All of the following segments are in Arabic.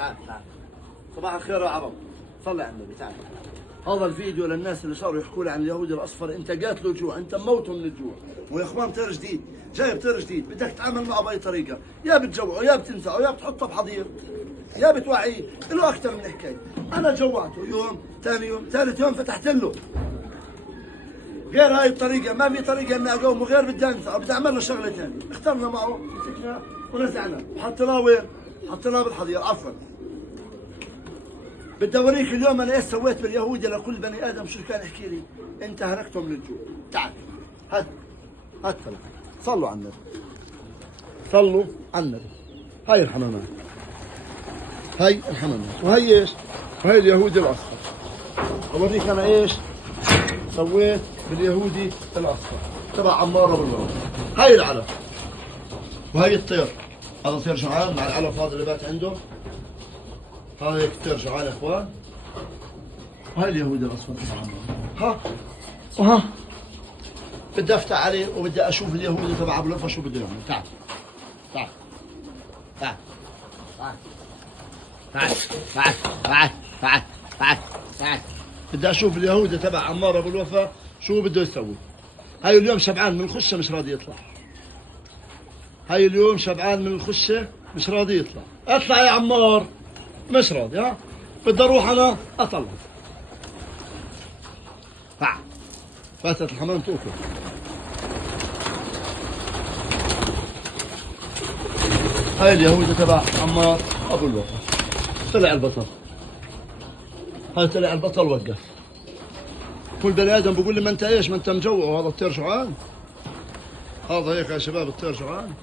تعال تعال. صباح الخير يا عرب، صلي على النبي. تعال. هذا الفيديو للناس اللي صاروا يحكوا لي عن اليهودي الاصفر، انت قاتله جوع، انت موته من الجوع. ويا اخوان تير جديد، جايب تير جديد، بدك تتعامل معه باي طريقه، يا بتجوعه يا بتنزعه يا بتحطه بحضير يا بتوعيه، له اكثر من حكايه. انا جوعته يوم، ثاني يوم، ثالث يوم فتحت له. غير هاي الطريقة، ما في طريقة اني اقومه غير بدي انزعه، بدي اعمل له شغلة ثانية، اخترنا معه، مسكناه ونزعناه، وحطيناه وين؟ حطيناه بالحظيرة، عفوا. بدي اوريك اليوم انا ايش سويت باليهودي لكل بني ادم شو كان يحكي لي، انت هلكته من الجوع، تعال، هات هات طلع. صلوا على النبي. صلوا على النبي. هاي الحمامات. هاي الحمامات، وهي ايش؟ وهي اليهودي الاصفر. اوريك انا ايش سويت باليهودي الاصفر تبع عمار ابو الولد. هاي العلف وهي الطير، هذا طير شعال مع العلف هذا اللي بات عنده، هذا هيك طير شعال يا اخوان. وهي اليهودي الاصفر تبع عمار. ها وها بدي افتح عليه وبدي اشوف اليهودي تبع ابو الوفا شو بده يعمل. تعال تعال تعال تعال تعال تعال تعال تعال تعال. بدي اشوف اليهودي تبع عمار ابو الوفا شو بده يسوي. هاي اليوم شبعان من الخشه مش راضي يطلع. هاي اليوم شبعان من الخشه مش راضي يطلع. اطلع يا عمار. مش راضي. ها بدي اروح انا اطلع. تعال. فاتت الحمام توكل. هاي اليهودي تبع عمار ابو الوفا. طلع البطل. هاي طلع البطل وقف. كل بني ادم بقول لي ما انت ايش، ما انت مجوع، وهذا الطير شعان. هذا هيك يا شباب الطير شعان.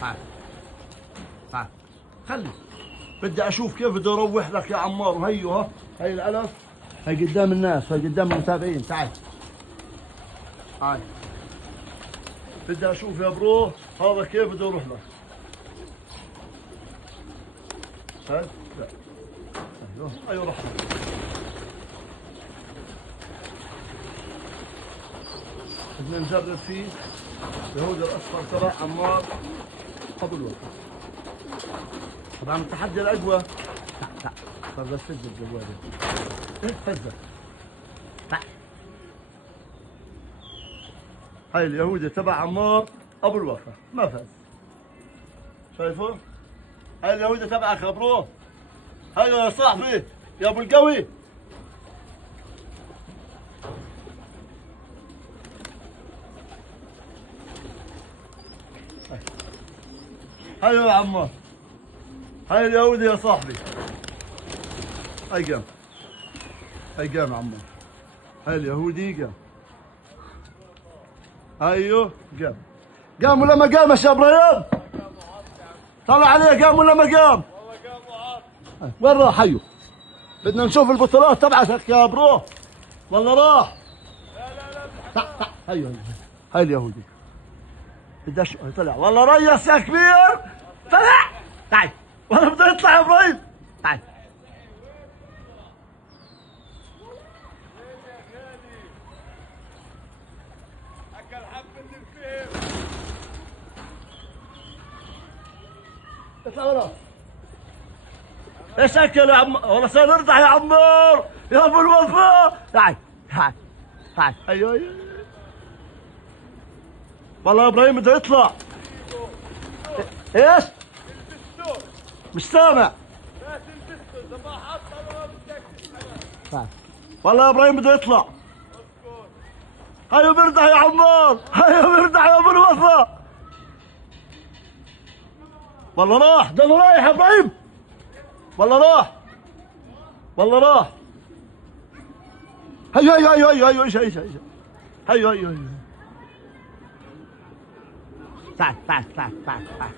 تعال تعال خلي. بدي اشوف كيف بده يروح لك يا عمار. وهيو ها هي العلف، هي قدام الناس، هي قدام المتابعين. تعال تعال. بدي اشوف يا برو هذا كيف بده يروح لك. هاي لا ايوه ايوه راح. بدنا نجرب فيه اليهودي الاصفر تبع عمار ابو الوفا. طبعا التحدي الاقوى. تعال تعال صار بس فز الجوال. ايه فزك. تعال. هاي اليهودي تبع عمار ابو الوفا ما فاز. شايفه؟ هاي اليهودي تبعك يا برو. هاي يا صاحبي يا ابو القوي. هاي يا عمار. هاي اليهودي يا صاحبي. هاي قام. هاي قام يا عمار. هاي اليهودي قام. ايوه قام. قام ولا ما قام يا شاب ابراهيم؟ طلع عليه قام ولا ما قام؟ والله قام وعاد. وين راح هيو؟ بدنا نشوف البطولات تبعتك يا برو. والله راح. لا لا لا. هيو هيو. هاي اليهودي. بدي طلع والله ريس يا كبير. طلع. تعال. والله بده يطلع يا ابراهيم. تعال. اكل حبة الفيل. اطلع ورا. ايش اكل يا عم؟ والله صار نرضع يا عمار يا ابو الوفا. تعال تعال تعال. ايوه ايوه. والله يا ابراهيم بده يطلع. ايش؟ مش سامع. والله يا ابراهيم بده يطلع. هيا بردح يا عمار. هيا بردح يا ابو الوفا. والله راح. ده رايح يا ابراهيم. والله راح. والله راح. هيا هيا هيا هيا هيا ايش ايش ايش. هيا هيا هيا. تعال تعال تعال تعال تعال.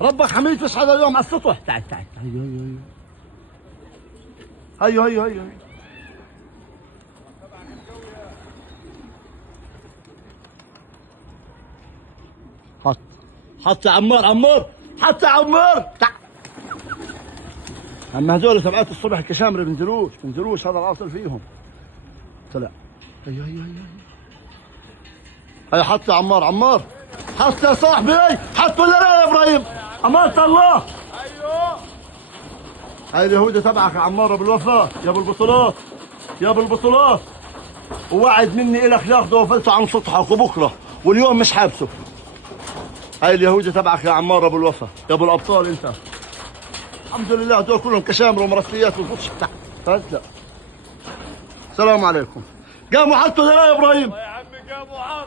ربك حميد تصعد اليوم على السطح. تعال تعال تعال. هيا هيا هيا هيا. حط حط يا عمار. عمار حط يا عمار. تعال. اما هذول سبعات الصبح الكشامره بنزلوش هذا العاصر فيهم. طلع. هيا هيا هيا. هيا حط يا عمار. عمار حط يا صاحبي، حطوا لنا يا ابراهيم. امانة الله. ايوه هاي اليهودي تبعك يا عمار ابو الوفا، يا ابو البطولات، يا ابو البطولات. ووعد مني الك ياخذه وفلته عن سطحك وبكره، واليوم مش حابسه. هاي اليهودي تبعك يا عمار ابو الوفا، يا ابو الابطال انت. الحمد لله هدول كلهم كشامر ومرسيات والفطش تحت. لا. السلام عليكم. قاموا حطوا يا ابراهيم. يا عمي قاموا حط.